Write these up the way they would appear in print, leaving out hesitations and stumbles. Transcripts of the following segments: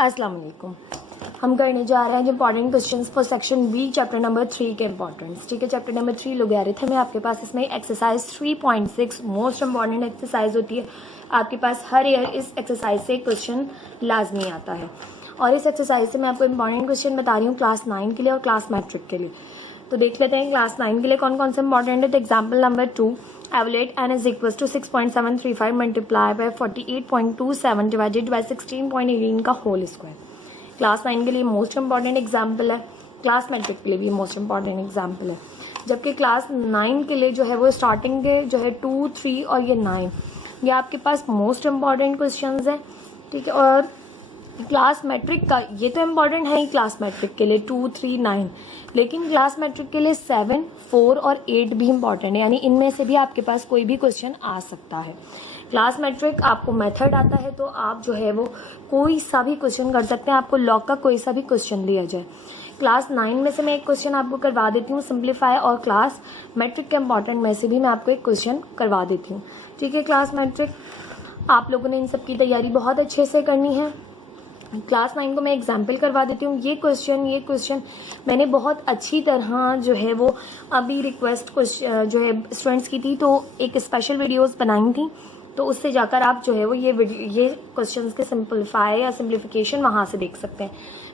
अस्सलाम वालेकुम। हम करने जा रहे हैं जो important questions for section B chapter number 3 के इंपॉर्टेंट्स। ठीक है, चैप्टर नंबर 3 लोगैरिथम है आपके पास। इसमें एक्सरसाइज 3.6 मोस्ट इंपॉर्टेंट एक्सरसाइज होती है आपके पास। हर ईयर इस एक्सरसाइज से क्वेश्चन लाजमी आता है और इस एक्सरसाइज से मैं आपको इंपॉर्टेंट क्वेश्चन बता रही हूँ क्लास 9 के लिए और क्लास मैट्रिक के लिए। तो देख लेते हैं क्लास 9 के लिए कौन कौन से इंपॉर्टेंट है। तो example number 2, एवलेट n is equals to 6.735 multiply by 48.27 divided by 16.18 का होल स्क्वायर। क्लास 9 के लिए मोस्ट इंपॉर्टेंट एग्जाम्पल है, क्लास मैट्रिक के लिए भी मोस्ट इंपॉर्टेंट एग्जाम्पल है। जबकि क्लास 9 के लिए जो है वो स्टार्टिंग के जो है 2, 3 और ये 9 ये आपके पास मोस्ट इंपॉर्टेंट क्वेश्चंस है। ठीक है, और क्लास मैट्रिक का ये तो इम्पॉर्टेंट है ही क्लास मैट्रिक के लिए 2, 3, 9, लेकिन क्लास मैट्रिक के लिए 7, 4 और 8 भी इम्पॉर्टेंट है, यानी इनमें से भी आपके पास कोई भी क्वेश्चन आ सकता है। क्लास मैट्रिक आपको मेथड आता है तो आप जो है वो कोई सा भी क्वेश्चन कर सकते हैं, आपको लॉग का कोई सा भी क्वेश्चन दिया जाए। क्लास 9 में से मैं एक क्वेश्चन आपको करवा देती हूँ सिंप्लीफाई, और क्लास मैट्रिक के इम्पॉर्टेंट में से भी मैं आपको एक क्वेश्चन करवा देती हूँ। ठीक है, क्लास मैट्रिक आप लोगों ने इन सब की तैयारी बहुत अच्छे से करनी है। क्लास 9 को मैं एग्जाम्पल करवा देती हूँ। ये क्वेश्चन मैंने बहुत अच्छी तरह जो है वो अभी रिक्वेस्ट जो है स्टूडेंट्स की थी, तो एक स्पेशल वीडियोस बनाई थी, तो उससे जाकर आप जो है वो ये क्वेश्चंस के सिंपलीफाई या सिंप्लीफिकेशन वहाँ से देख सकते हैं।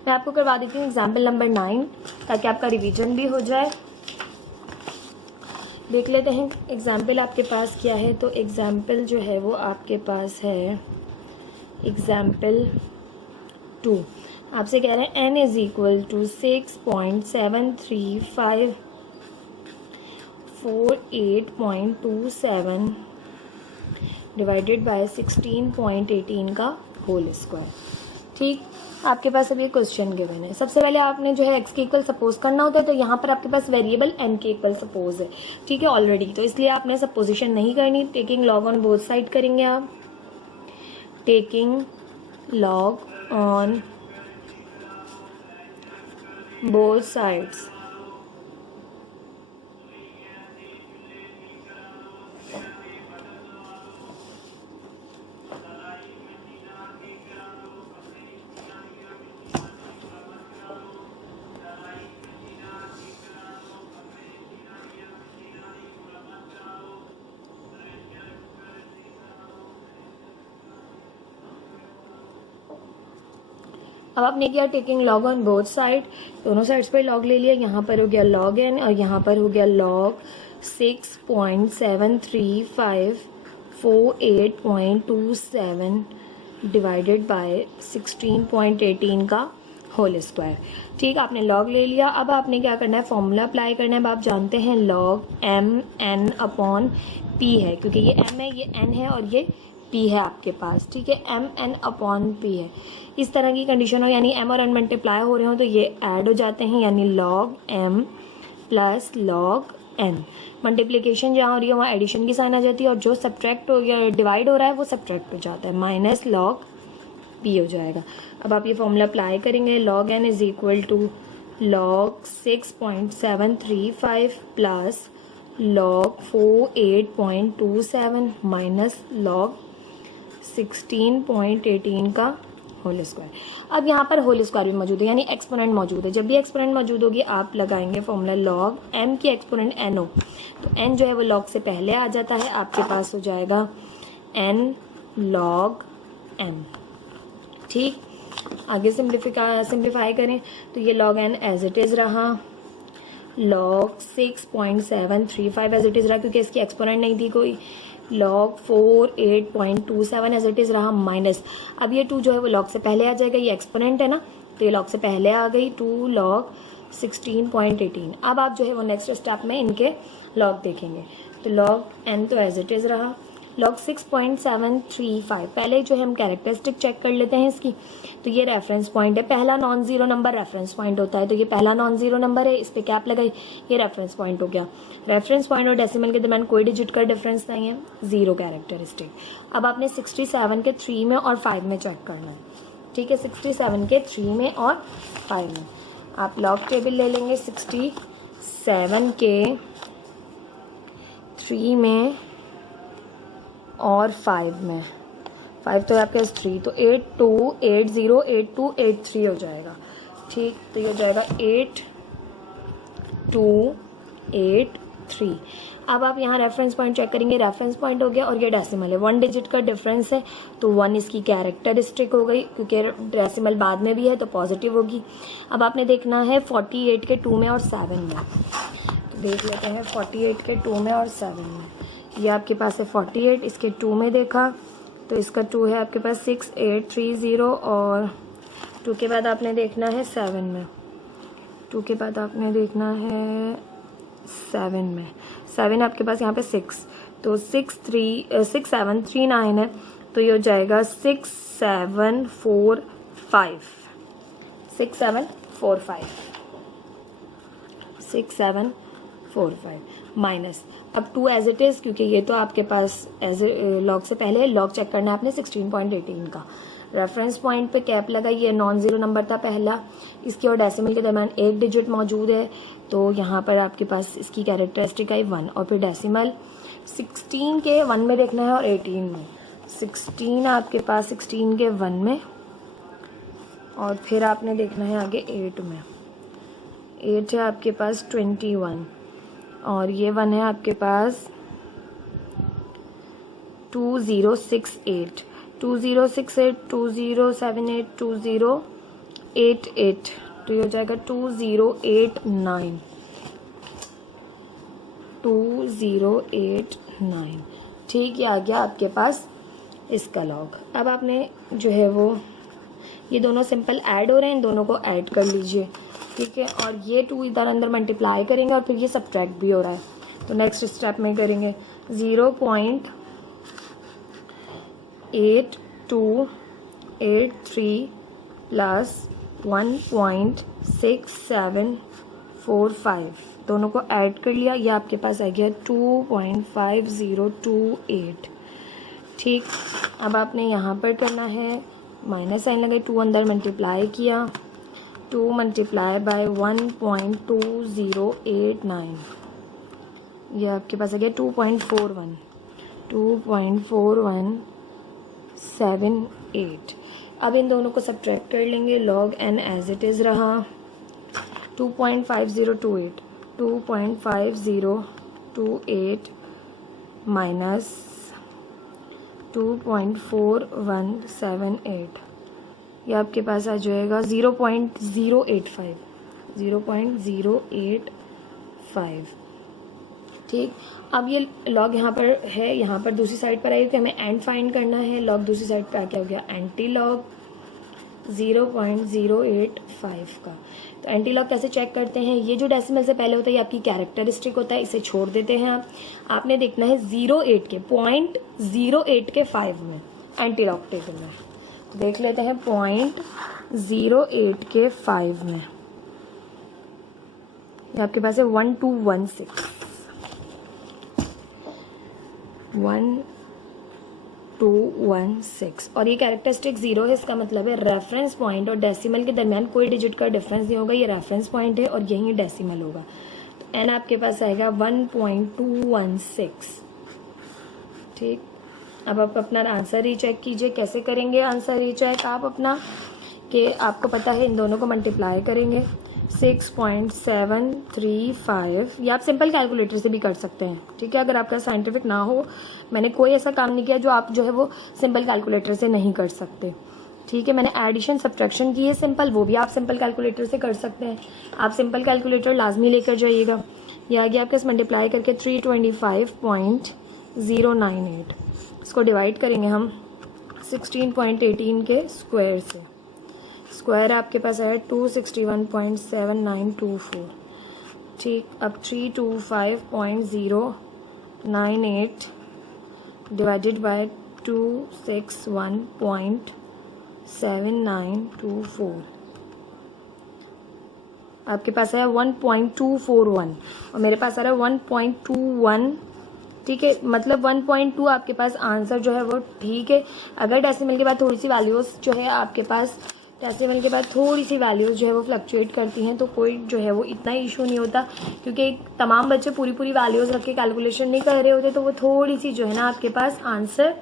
मैं आपको करवा देती हूँ एग्जाम्पल नंबर 9 ताकि आपका रिविजन भी हो जाए। देख लेते हैं एग्जाम्पल आपके पास क्या है। तो एग्जाम्पल जो है वो आपके पास है एग्जाम्पल 2। आपसे कह रहे हैं n is equal to 6.73548.27 divided by 16.18 का होल स्क्वायर। ठीक, आपके पास अब ये क्वेश्चन गिवन है। सबसे पहले आपने जो है x के इक्वल सपोज करना होता है, तो यहाँ पर आपके पास वेरिएबल n के इक्वल सपोज है। ठीक है ऑलरेडी, तो इसलिए आपने सपोजिशन नहीं करनी, taking log on both side करेंगे आप। Taking log on both sides। अब आपने किया taking log on both side, दोनों साइड्स पर लॉग ले लिया। यहाँ पर हो गया लॉग n और यहाँ पर हो गया लॉग 6.73548.27 डिवाइडेड बाय 16.18 का होल स्क्वायर। ठीक, आपने लॉग ले लिया। अब आपने क्या करना है, फॉर्मूला अप्लाई करना है। अब आप जानते हैं log m n upon p है, क्योंकि ये m है, ये n है और ये p है आपके पास। ठीक है, m n अपॉन p है। इस तरह की कंडीशन हो, यानी m और n मल्टीप्लाई हो रहे हो तो ये ऐड हो जाते हैं, यानी log m plus log n। Multiplication जहाँ हो रही है वहाँ एडिशन की साइन आ जाती है, और जो सब्ट्रैक्ट हो गया डिवाइड हो रहा है वो सब्ट्रैक्ट हो जाता है, माइनस log p हो जाएगा। अब आप ये फॉर्मूला अप्लाई करेंगे, log n is equal to log 6.735 plus log 48.27 minus log 16.18 का होल स्क्वायर। अब यहाँ पर होल स्क्वायर भी मौजूद है, यानी एक्सपोनेंट मौजूद है। जब भी एक्सपोनेंट मौजूद होगी आप लगाएंगे फॉर्मूला लॉग m की एक्सपोनेंट n हो, तो n जो है वो लॉग से पहले आ जाता है, आपके पास हो जाएगा n log n। ठीक, आगे सिंप्लीफाई करें तो ये log n as it is रहा, log 6.735 एज इट इज़ रहा क्योंकि इसकी एक्सपोनेंट नहीं थी कोई, log 48.27 एज इट इज़ रहा, माइनस अब ये 2 जो है वो log से पहले आ जाएगा, ये एक्सपोनेंट है ना तो ये log से पहले आ गई, 2 log 16.18। अब आप जो है वो नेक्स्ट स्टेप में इनके log देखेंगे, तो log n तो एज इट इज़ रहा, log 6.735 पहले जो है हम कैरेक्टरिस्टिक चेक कर लेते हैं इसकी। तो ये रेफरेंस पॉइंट है, पहला non zero number reference point होता है, तो ये पहला नॉन जीरो नंबर है, इस पे कैप लगाई, ये रेफरेंस पॉइंट हो गया। रेफरेंस पॉइंट और डेसिमल के दरम्यान कोई डिजिट का डिफरेंस नहीं है, जीरो कैरेक्टरिस्टिक। अब आपने 67 के 3 में और 5 में चेक करना है। ठीक है, 67 के 3 में और 5 में आप लॉग टेबल ले लेंगे, 67 के 3 में और 5 में। 5 तो है आपके पास 3, तो 82808283 हो जाएगा। ठीक, तो ये हो जाएगा 8283। अब आप यहाँ रेफरेंस पॉइंट चेक करेंगे, रेफरेंस पॉइंट हो गया और ये डेसिमल है, 1 डिजिट का डिफरेंस है, तो 1 इसकी कैरेक्टरिस्टिक हो गई, क्योंकि डेसिमल बाद में भी है तो पॉजिटिव होगी। अब आपने देखना है 48 के 2 में और 7 में, तो देख लेते हैं 48 के 2 में और 7 में। ये आपके पास है 48, इसके 2 में देखा तो इसका 2 है आपके पास 6830, और 2 के बाद आपने देखना है 7 में, 2 के बाद आपने देखना है 7 में, 7 आपके पास यहाँ पे 6, तो 6739 है, तो ये हो जाएगा 6745, 6745 माइनस, अब 2 एज इट इज़, क्योंकि ये तो आपके पास एज लॉग से पहले लॉग चेक करना है आपने 16.18 का। रेफरेंस पॉइंट पे कैप लगाइए, नॉन ज़ीरो नंबर था पहला, इसके और डेसिमल के दरम्यान 1 डिजिट मौजूद है, तो यहाँ पर आपके पास इसकी कैरेक्टरिस्टिक आई 1, और फिर डेसिमल 16 के 1 में देखना है और 18 में, 16 आपके पास 16 के 1 में, और फिर आपने देखना है आगे 8 में, 8 है आपके पास 21, और ये 1 है आपके पास 2068, 2068, 2078, 2088, तो ये हो जाएगा 2089, 2089। ठीक, ये आ गया आपके पास इसका लॉग। अब आपने जो है वो ये दोनों सिंपल ऐड हो रहे हैं, इन दोनों को ऐड कर लीजिए, ठीक है, और ये 2 इधर अंदर मल्टीप्लाई करेंगे और फिर ये सब्ट्रैक्ट भी हो रहा है, तो नेक्स्ट स्टेप में करेंगे 0.8283 प्लस 1.6745, दोनों को ऐड कर लिया, ये आपके पास आ गया 2.5028। ठीक, अब आपने यहाँ पर करना है माइनस साइन लगाई, 2 अंदर मल्टीप्लाई किया, 2 मल्टीप्लाई बाय 1.2089, ये आपके पास आ गया 2.4178। अब इन दोनों को सब्ट्रैक्ट कर लेंगे, log n as it is रहा 2.5028, 2.5028 माइनस 2.4178, ये आपके पास आ जाएगा 0.085, 0.085। ठीक, अब ये लॉग यहाँ पर है, यहाँ पर दूसरी साइड पर आई कि हमें एंड फाइंड करना है, लॉग दूसरी साइड पर क्या हो गया एंटी लॉग 0.085 का। तो एंटी लॉग कैसे चेक करते हैं, ये जो डेसिमल से पहले होता है ये आपकी कैरेक्टरिस्टिक होता है, इसे छोड़ देते हैं आपने देखना है 0.08 के 5 में एंटी लॉग टेबल में, तो देख लेते हैं 0.08 के 5 में, ये आपके पास है 1216, 1216, और ये कैरेक्टरिस्टिक 0 है, इसका मतलब है रेफरेंस पॉइंट और डेसिमल के दरमियान कोई डिजिट का डिफरेंस नहीं होगा, ये रेफरेंस पॉइंट है और यही डेसिमल होगा, तो एन आपके पास आएगा 1.216। ठीक, अब आप अपना आंसर रीचेक कीजिए, कैसे करेंगे आंसर रीचेक आप अपना, कि आपको पता है इन दोनों को मल्टीप्लाई करेंगे 6.735, या आप सिंपल कैलकुलेटर से भी कर सकते हैं, ठीक है, अगर आपका साइंटिफिक ना हो, मैंने कोई ऐसा काम नहीं किया जो आप जो है वो सिंपल कैलकुलेटर से नहीं कर सकते, ठीक है, मैंने एडिशन सब्ट्रैक्शन की है सिंपल, वो भी आप सिंपल कैलकुलेटर से कर सकते हैं, आप सिंपल कैलकुलेटर लाजमी लेकर जाइएगा। ये आ गया आपके मल्टीप्लाई करके 325.098, इसको डिवाइड करेंगे हम 16.18 के स्क्वायर से, स्क्वायर आपके पास है 261.7924। ठीक, अब 325.098 डिवाइडेड बाय 261.7924, आपके पास है 1.241 और मेरे पास आ रहा है 1.21। ठीक है, मतलब 1.2 आपके पास आंसर जो है वो ठीक है। अगर डेसिमल के बाद थोड़ी सी वैल्यूज़ जो है आपके पास डेसिमल के बाद थोड़ी सी वैल्यूज़ जो है वो फ्लक्चुएट करती हैं तो कोई जो है वो इतना इशू नहीं होता, क्योंकि तमाम बच्चे पूरी वैल्यूज़ रख के कैलकुलेशन नहीं कर रहे होते, तो वो थोड़ी सी जो है ना आपके पास आंसर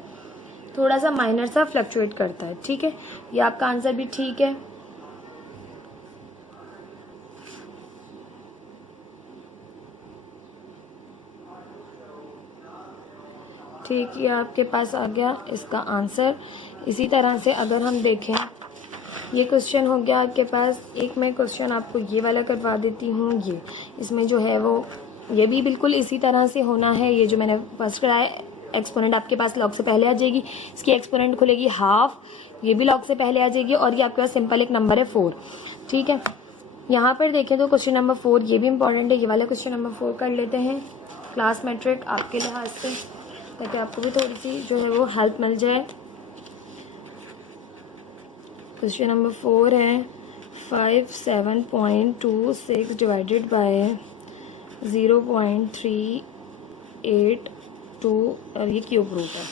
थोड़ा सा माइनर सा फ्लक्चुएट करता है, ठीक है। ये आपका आंसर भी ठीक है। ठीक, ये आपके पास आ गया इसका आंसर। इसी तरह से अगर हम देखें, ये क्वेश्चन हो गया आपके पास। एक मैं क्वेश्चन आपको ये वाला करवा देती हूँ। ये इसमें जो है वो ये भी बिल्कुल इसी तरह से होना है। ये जो मैंने फर्स्ट कराया, एक्सपोनेंट आपके पास लॉग से पहले आ जाएगी, इसकी एक्सपोनेंट खुलेगी हाफ, ये भी लॉग से पहले आ जाएगी, और ये आपके पास सिंपल एक नंबर है 4, ठीक है। यहाँ पर देखें तो क्वेश्चन नंबर 4 ये भी इंपॉर्टेंट है। ये वाला क्वेश्चन नंबर 4 कर लेते हैं क्लास मेट्रिक आपके लिहाज से, ताकि आपको भी थोड़ी सी जो है वो हेल्प मिल जाए। क्वेश्चन नंबर 4 है 57.26 डिवाइडेड बाय 0.382 और ये क्यूब रूट है,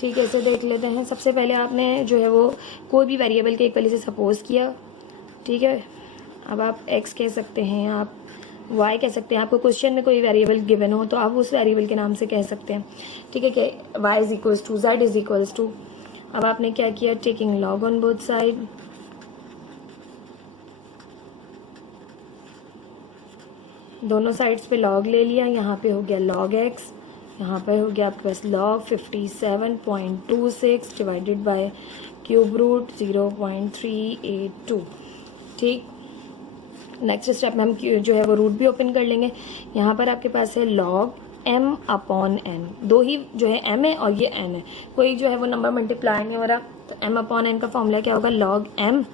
ठीक है। इसे देख लेते हैं। सबसे पहले आपने जो है वो कोई भी वेरिएबल के इक्वली से सपोज किया, ठीक है। अब आप x कह सकते हैं, आप y कह सकते हैं। आपको क्वेश्चन में कोई वेरिएबल गिवन हो तो आप उस वेरिएबल के नाम से कह सकते हैं, ठीक है, कि y is equals to z is equals to. अब आपने क्या किया, taking log on both side, दोनों साइड्स पे लॉग ले लिया। यहाँ पे हो गया log x, यहाँ पर हो गया आपके पास log 57.26 divided by cube root 0.382, ठीक। नेक्स्ट स्टेप में हम जो है वो रूट भी ओपन कर लेंगे। यहाँ पर आपके पास है log m अपॉन n, दो ही जो है m है और ये n है, कोई जो है वो नंबर मल्टीप्लाई नहीं हो रहा, तो m अपॉन n का फॉर्मूला क्या होगा, log m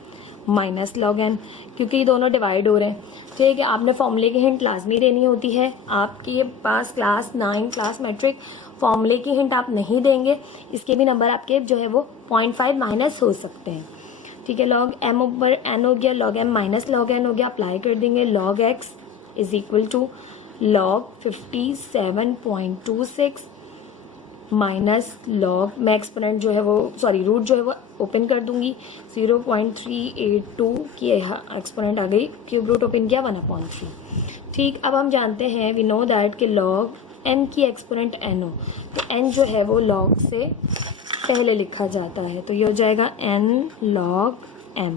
minus log n, क्योंकि ये दोनों डिवाइड हो रहे हैं, ठीक है। आपने फॉर्मूले की हिंट लाजमी देनी होती है। आपके पास क्लास 9 क्लास मैट्रिक फॉर्मूले की हिंट आप नहीं देंगे, इसके भी नंबर आपके जो है वो 0.5 माइनस हो सकते हैं, ठीक है। log m ऊपर n हो गया, log m minus log n हो गया, अप्लाई कर देंगे। log x is equal to log 57.26 minus log, मैं एक्सपोनेंट जो है वो सॉरी रूट जो है वो ओपन कर दूंगी, 0.382 की एक्सपोनेंट आ गई, क्यूब रूट ओपन किया 1/3, ठीक। अब हम जानते हैं, वी नो दैट कि log m की एक्सपोनेंट n हो तो n जो है वो log से पहले लिखा जाता है, तो ये हो जाएगा n log m।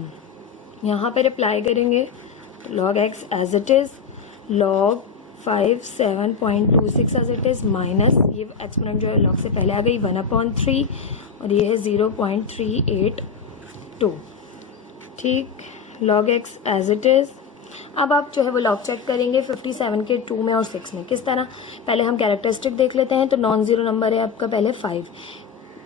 यहाँ पर अप्लाई करेंगे तो log x as it is, log 57.26 as it is, minus ये एक्सपोनेंट जो है log से पहले आ गई 1/3 और ये है 0.382, ठीक। log x as it is. अब आप जो है वो लॉग चेक करेंगे 57 के 2 में और 6 में। किस तरह, पहले हम कैरेक्टरिस्टिक देख लेते हैं। तो नॉन ज़ीरो नंबर है आपका पहले 5,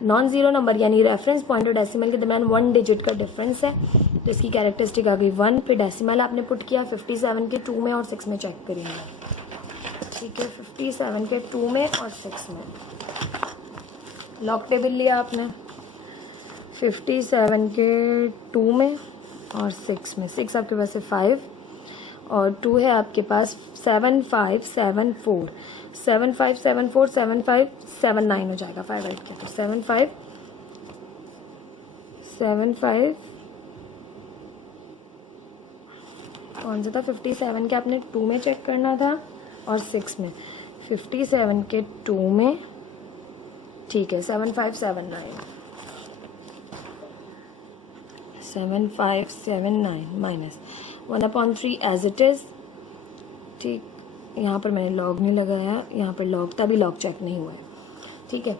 नॉन ज़ीरो नंबर यानी रेफरेंस पॉइंट और डेसिमल के दरमियान 1 डिजिट का डिफरेंस है, तो इसकी कैरेक्टरिस्टिक आ गई 1, फिर डेसिमल आपने पुट किया 57 के 2 में और 6 में चेक करेंगे, ठीक है। 57 के 2 में और 6 में लॉग टेबल लिया आपने, 57 के 2 में और 6 में, 6 आपके पास है 5 और 2 है आपके पास 7574, 7574 7579 हो जाएगा, 5 ऐड किया तो 7575 कौन सा था, 57 के आपने 2 में चेक करना था और 6 में, 57 के 2 में, ठीक है। 7579 माइनस 1/3 एज इट इज़, ठीक। यहाँ पर मैंने लॉग नहीं लगाया, यहाँ पर लॉग था, अभी लॉग चेक नहीं हुआ है, ठीक है।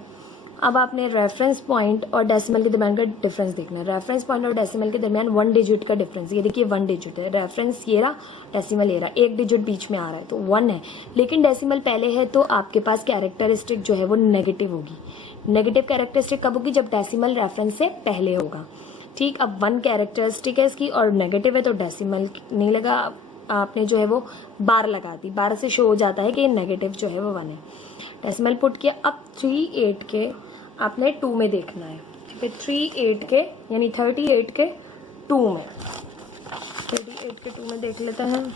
अब आपने रेफरेंस पॉइंट और डेसिमल के दरमियान का डिफरेंस देखना है। रेफरेंस पॉइंट और डेसिमल के दरमियान 1 डिजिट का डिफरेंस, ये देखिए 1 डिजिट है, रेफरेंस ये रहा, डेसिमल ये रहा, 1 डिजिट बीच में आ रहा है तो 1 है, लेकिन डेसिमल पहले है तो आपके पास कैरेक्टरिस्टिक जो है वो नेगेटिव होगी। नेगेटिव कैरेक्टरिस्टिक कब होगी, जब डेसिमल रेफरेंस से पहले होगा, ठीक। अब 1 कैरेक्टरिस्टिक है इसकी और नेगेटिव है तो डेसिमल नहीं लगा, आपने जो है वो बार लगा दी, 12 से शो हो जाता है कि नेगेटिव जो है वो 1 है, डेसिमल पुट किया। अब 38 के आपने 2 में देखना है, ठीक है। 38 के यानी 38 के 2 में, 38 के 2 में देख लेते हैं।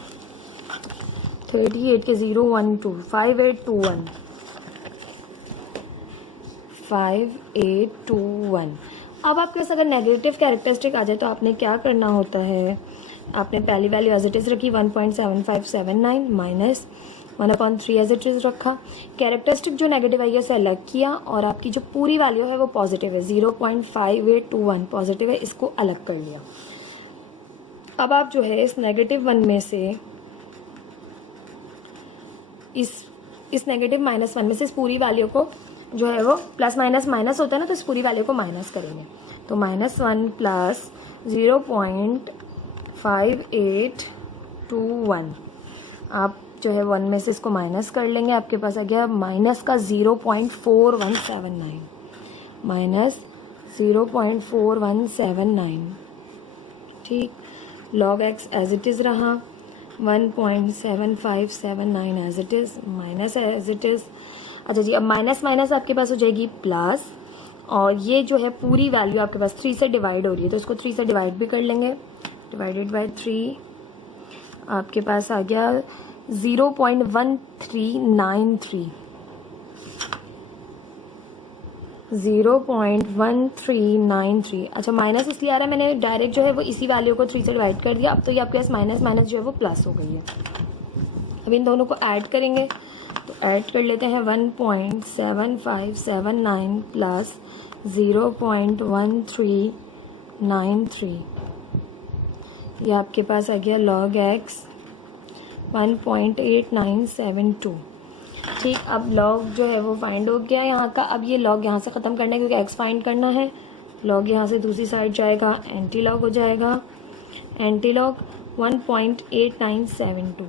38 के 0 1 2 5821 5821। अब आपके पास अगर नेगेटिव कैरेक्टरिस्टिक आ जाए तो आपने क्या करना होता है, आपने पहली वैल्यू एज इट इज़ रखी 1.7579 माइनस 1/3 एज इट इज़ रखा। कैरेक्टरिस्टिक जो नेगेटिव आई है उसे अलग किया और आपकी जो पूरी वैल्यू है वो पॉजिटिव है, 0.5821 पॉजिटिव है, इसको अलग कर लिया। अब आप जो है इस -1 में से इस -1 में से इस पूरी वैल्यू को जो है वो प्लस माइनस माइनस होता है ना, तो इस पूरी वैल्यू को माइनस करेंगे। तो -1 प्लस 0.5821 आप जो है 1 में से इसको माइनस कर लेंगे, आपके पास आ गया माइनस का 0.4179 माइनस 0.4179। ठीक, log x as it is रहा, 1.7579 as it is, minus as it is. अच्छा जी, अब माइनस माइनस आपके पास हो जाएगी प्लस, और ये जो है पूरी वैल्यू आपके पास 3 से डिवाइड हो रही है तो इसको 3 से डिवाइड भी कर लेंगे। डिवाइडेड बाय 3 आपके पास आ गया 0.1393 0.1393। अच्छा, माइनस इसलिए आ रहा है, मैंने डायरेक्ट जो है वो इसी वैल्यू को 3 से डिवाइड कर दिया। अब तो ये आपके पास माइनस माइनस जो है वो प्लस हो गई है। अब इन दोनों को ऐड करेंगे, तो ऐड कर लेते हैं 1.7579 प्लस 0.1393, ये आपके पास आ गया log x 1.8972। ठीक, अब log जो है वो फाइंड हो गया यहाँ का। अब ये log यहाँ से ख़त्म करना है क्योंकि x फाइंड करना है। log यहाँ से दूसरी साइड जाएगा, एंटी लॉग हो जाएगा, एंटी लॉग 1.8972।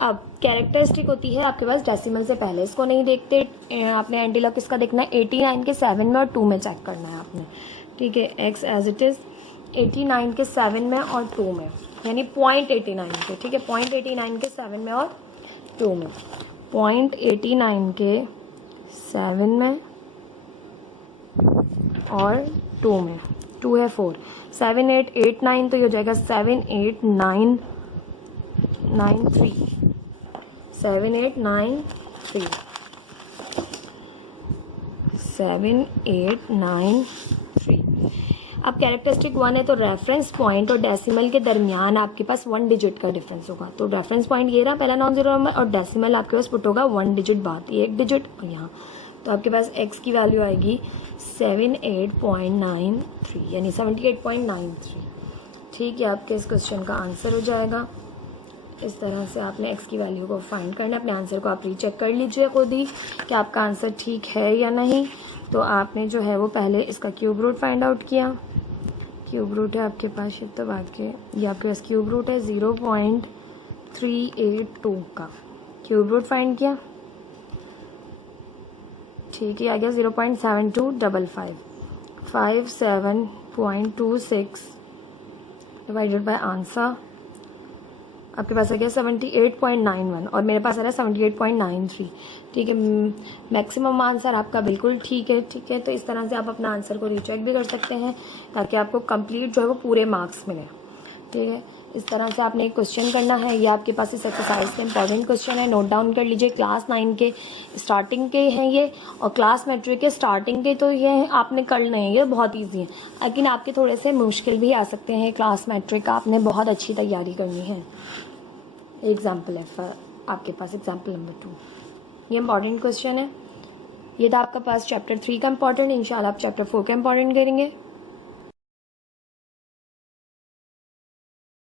अब कैरेक्टरिस्टिक होती है आपके पास डेसिमल से पहले, इसको नहीं देखते, आपने एंटी लॉग किसका देखना है, 89 के 7 में और 2 में चेक करना है आपने। ठीक है, x एज इट इज़ 89 के 7 में और 2 में, यानी 0.89 के, ठीक है, 0.89 के 7 में और 2 में, 0.89 के 7 में और 2 में, 2 है 4, 7 8 8 9, तो ये हो जाएगा 78993, 7893, 7893। अब कैरेक्टरिस्टिक 1 है तो रेफरेंस पॉइंट और डेसिमल के दरमियान आपके पास 1 डिजिट का डिफरेंस होगा। तो रेफरेंस पॉइंट ये रहा पहला नॉन जीरो नंबर, और डेसिमल आपके पास पुट होगा 1 डिजिट बाद, ये 1 डिजिट और यहाँ, तो आपके पास x की वैल्यू आएगी 78.93, यानी 78.93। ठीक है, आपके इस क्वेश्चन का आंसर हो जाएगा। इस तरह से आपने x की वैल्यू को फाइंड करना है। अपने आंसर को आप रीचेक कर लीजिए खुद ही कि आपका आंसर ठीक है या नहीं। तो आपने जो है वो पहले इसका क्यूब रूट फाइंड आउट किया, क्यूब रूट है आपके पास तो बात के, ये आपके पास क्यूब रूट है 0.382 का, क्यूब रूट फाइंड किया। ठीक है, आ गया 0.7255, 57.26 डिवाइडेड बाय आंसर आपके पास आ गया 78.91 और मेरे पास आ रहा है 78.93। ठीक है, मैक्सिमम आंसर आपका बिल्कुल ठीक है। ठीक है, तो इस तरह से आप अपना आंसर को रीचेक भी कर सकते हैं ताकि आपको कंप्लीट जो है वो पूरे मार्क्स मिले। ठीक है, इस तरह से आपने एक क्वेश्चन करना है, ये आपके पास इस एक्सरसाइज का इंपॉर्टेंट क्वेश्चन है, नोट डाउन कर लीजिए। क्लास 9 के स्टार्टिंग के हैं ये, और क्लास मैट्रिक के स्टार्टिंग के तो ये आपने करने हैं, ये बहुत ईजी है, लेकिन आपके थोड़े से मुश्किल भी आ सकते हैं। क्लास मैट्रिक का आपने बहुत अच्छी तैयारी करनी है। एग्जाम्पल है आपके पास, एग्जाम्पल नंबर 2, ये इंपॉर्टेंट क्वेश्चन है। ये था आपका पास चैप्टर 3 का इंपॉर्टेंट, इंशाल्लाह आप चैप्टर 4 का इंपॉर्टेंट करेंगे।